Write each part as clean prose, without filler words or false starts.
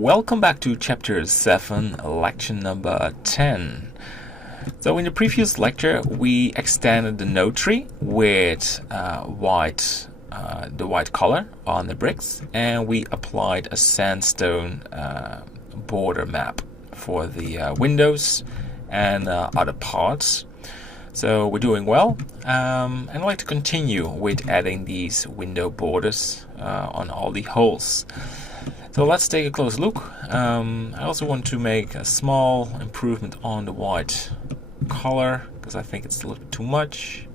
Welcome back to Chapter 7, Lecture number 10. So in the previous lecture, we extended the node tree with the white color on the bricks, and we applied a sandstone border map for the windows and other parts. So we're doing well, and I'd like to continue with adding these window borders on all the holes. So let's take a close look. I also want to make a small improvement on the white color because I think it's a little bit too much.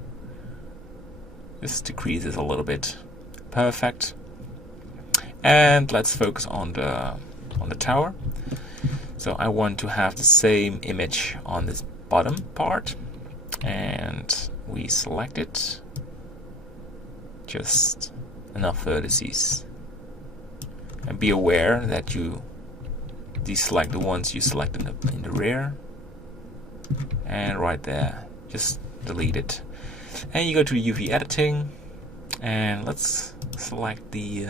Just decrease it a little bit. Perfect. And let's focus on the tower. So I want to have the same image on this bottom part, and we select it. Just enough vertices. And be aware that you deselect the ones you select in the rear. And right there, just delete it. And you go to UV editing, and let's select the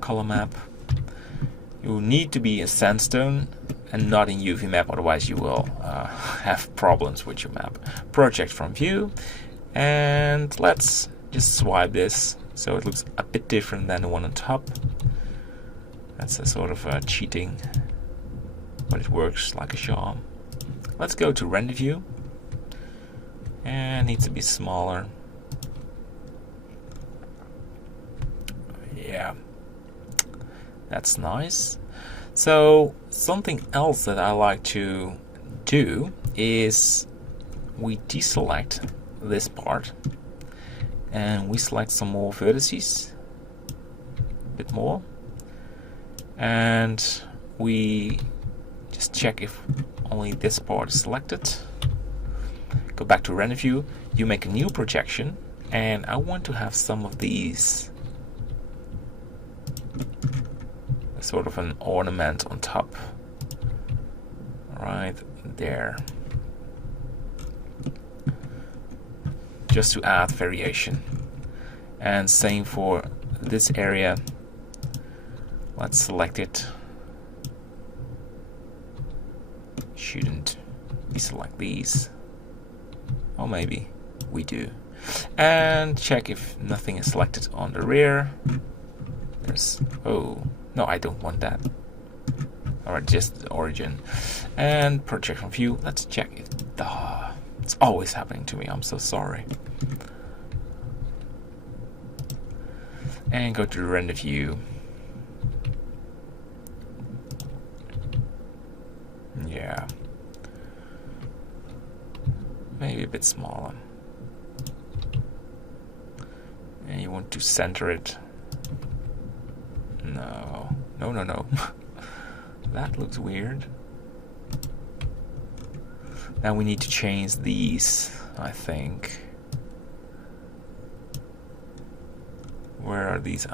color map. You need to be a sandstone and not in UV map, otherwise you will have problems with your map. Project from view, and let's just swipe this so it looks a bit different than the one on top. That's a sort of cheating, but it works like a charm. Let's go to render view, and it needs to be smaller. Yeah, that's nice. So something else that I like to do is we deselect this part and we select some more vertices, a bit more. And we just check if only this part is selected. Go back to render view, you make a new projection, and I want to have some of these, sort of an ornament on top, right there, just to add variation. And same for this area. Let's select it. Shouldn't deselect these. Or maybe we do. And check if nothing is selected on the rear. Oh, no, I don't want that. Alright, just the origin. And project from view. Let's check if it's always happening to me. I'm so sorry. And go to the render view. Yeah, maybe a bit smaller. And you want to center it. No. That looks weird. Now we need to change these, I think. Where are these?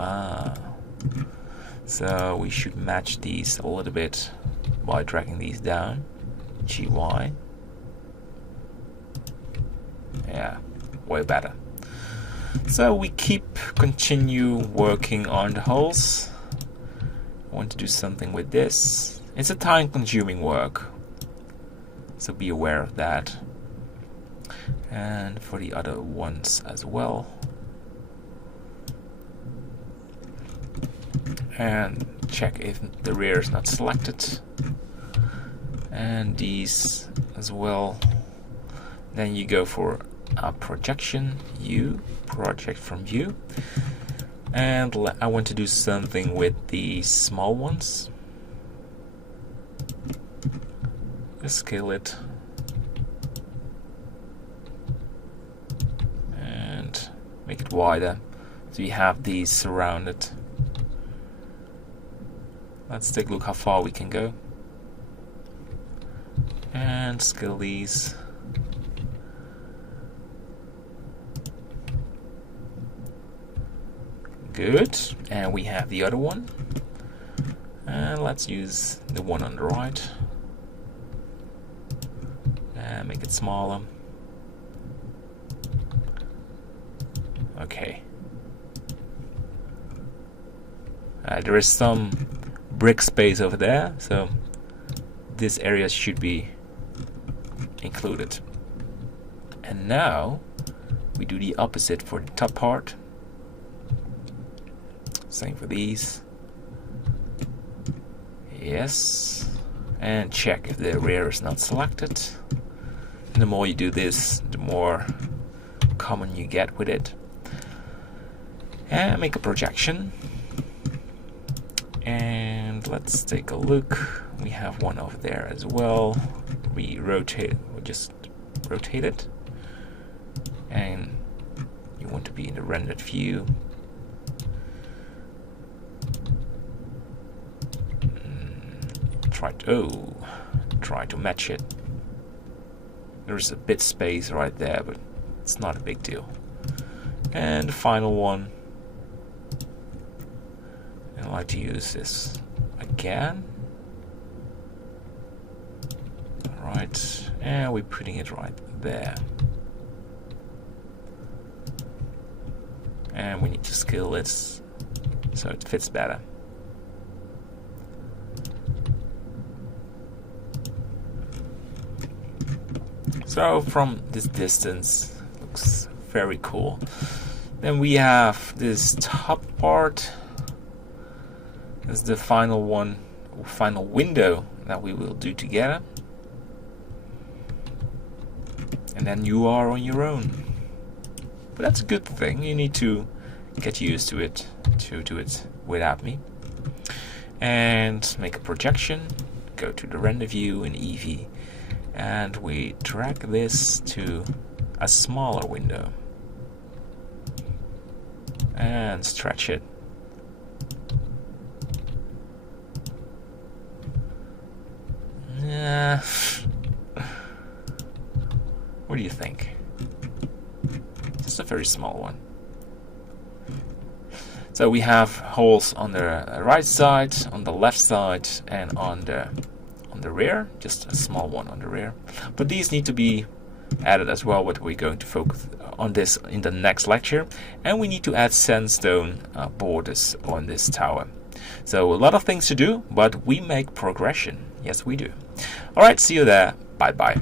So we should match these a little bit by dragging these down. GY. Yeah, way better. So we continue working on the holes. I want to do something with this. It's a time-consuming work, so be aware of that. And for the other ones as well. And check if the rear is not selected. And these as well. Then you go for a projection, project from view. And I want to do something with the small ones. Just scale it. And make it wider. So you have these surrounded. Let's take a look how far we can go. And scale these. Good. And we have the other one. And let's use the one on the right. And make it smaller. Okay. There is some brick space over there, so this area should be included. And now we do the opposite for the top part. Same for these. Yes, and check if the rear is not selected. And the more you do this, the more common you get with it. And make a projection. And let's take a look. We have one over there as well. We just rotate it. And you want to be in the rendered view. Try to match it. There's a bit space right there, but it's not a big deal. And the final one, I like to use this again. Alright, and we're putting it right there. And we need to scale it so it fits better. So from this distance, looks very cool. Then we have this top part. This is the final one, final window that we will do together. And then you are on your own. But that's a good thing. You need to get used to it to do it without me. And make a projection. Go to the render view in Eevee. And we drag this to a smaller window and stretch it. Yeah. What do you think? Just a very small one. So we have holes on the right side, on the left side, and on the rear, just a small one on the rear. But these need to be added as well, but we're going to focus on this in the next lecture. And we need to add sandstone borders on this tower. So a lot of things to do, but we make progression. Yes, we do. Alright, see you there. Bye bye.